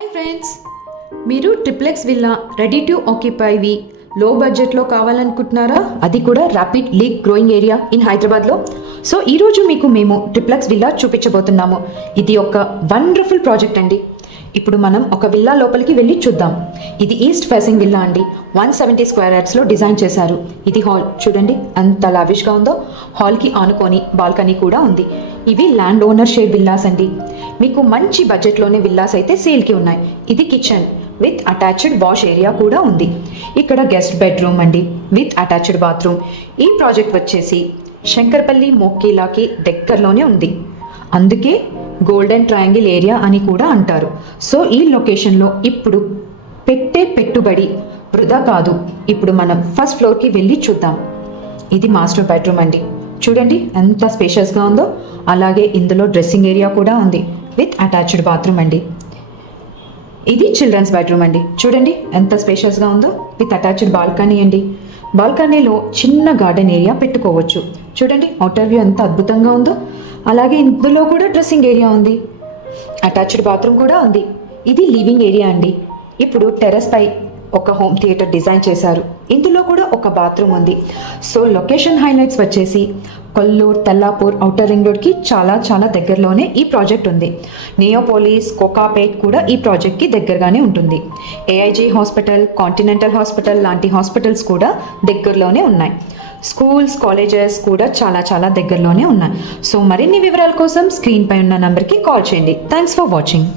Hi friends, మీరు triplex villa ready to ఆక్యుపైవి లో బడ్జెట్లో కావాలనుకుంటున్నారా? అది కూడా rapid league growing area in హైదరాబాద్లో. సో ఈరోజు మీకు మేము ట్రిప్లెక్స్ విల్లా చూపించబోతున్నాము. ఇది ఒక వండర్ఫుల్ ప్రాజెక్ట్ అండి. ఇప్పుడు మనం ఒక విల్లా లోపలికి వెళ్ళి చూద్దాం. ఇది ఈస్ట్ ఫేసింగ్ విల్లా అండి. 170 స్క్వేర్ యార్డ్స్లో డిజైన్ చేశారు. ఇది హాల్ చూడండి ఎంత లావిష్గా ఉందో. హాల్కి ఆనుకొని బాల్కనీ కూడా ఉంది. ఇవి ల్యాండ్ ఓనర్ షేర్ విల్లాస్ అండి. మీకు మంచి బడ్జెట్లోనే విల్లాస్ అయితే సేల్కి ఉన్నాయి. ఇది kitchen with attached wash area కూడా ఉంది. ఇక్కడ గెస్ట్ బెడ్రూమ్ అండి విత్ అటాచ్డ్ బాత్రూమ్. ఈ ప్రాజెక్ట్ వచ్చేసి శంకర్పల్లి మోక్కిలాకి దగ్గరలోనే ఉంది. అందుకే గోల్డెన్ ట్రయాంగిల్ ఏరియా అని కూడా అంటారు. సో ఈ లొకేషన్లో ఇప్పుడు పెట్టే పెట్టుబడి వృధా కాదు. ఇప్పుడు మనం ఫస్ట్ ఫ్లోర్కి వెళ్ళి చూద్దాం. ఇది మాస్టర్ బెడ్రూమ్ అండి. చూడండి ఎంత స్పేషియస్గా ఉందో. అలాగే ఇందులో డ్రెస్సింగ్ ఏరియా కూడా ఉంది విత్ అటాచ్డ్ బాత్రూమ్ అండి. ఇది చిల్డ్రన్స్ బెడ్రూమ్ అండి. చూడండి ఎంత స్పేషియస్గా ఉందో విత్ అటాచ్డ్ బాల్కనీ అండి. బాల్కనీలో చిన్న గార్డెన్ ఏరియా పెట్టుకోవచ్చు. చూడండి అవుటర్ వ్యూ ఎంత అద్భుతంగా ఉందో. అలాగే ఇందులో కూడా డ్రెస్సింగ్ ఏరియా ఉంది, అటాచ్డ్ బాత్రూమ్ కూడా ఉంది. ఇది లివింగ్ ఏరియా అండి. ఇప్పుడు టెర్రస్ పై ఒక హోమ్ థియేటర్ డిజైన్ చేశారు. ఇందులో కూడా ఒక బాత్రూమ్ ఉంది. సో లొకేషన్ హైలైట్స్ వచ్చేసి కొల్లూరు, తెల్లాపూర్, ఔటర్ రింగ్ రోడ్కి చాలా చాలా దగ్గరలోనే ఈ ప్రాజెక్ట్ ఉంది. నియోపోలిస్, కోకాపేట్ కూడా ఈ ప్రాజెక్ట్కి దగ్గరగానే ఉంటుంది. ఏఐజీ హాస్పిటల్, కాంటినెంటల్ హాస్పిటల్ లాంటి హాస్పిటల్స్ కూడా దగ్గరలోనే ఉన్నాయి. స్కూల్స్, కాలేజెస్ కూడా చాలా చాలా దగ్గరలోనే ఉన్నాయి. సో మరిన్ని వివరాల కోసం స్క్రీన్ పై ఉన్న నంబర్కి కాల్ చేయండి. Thanks for watching.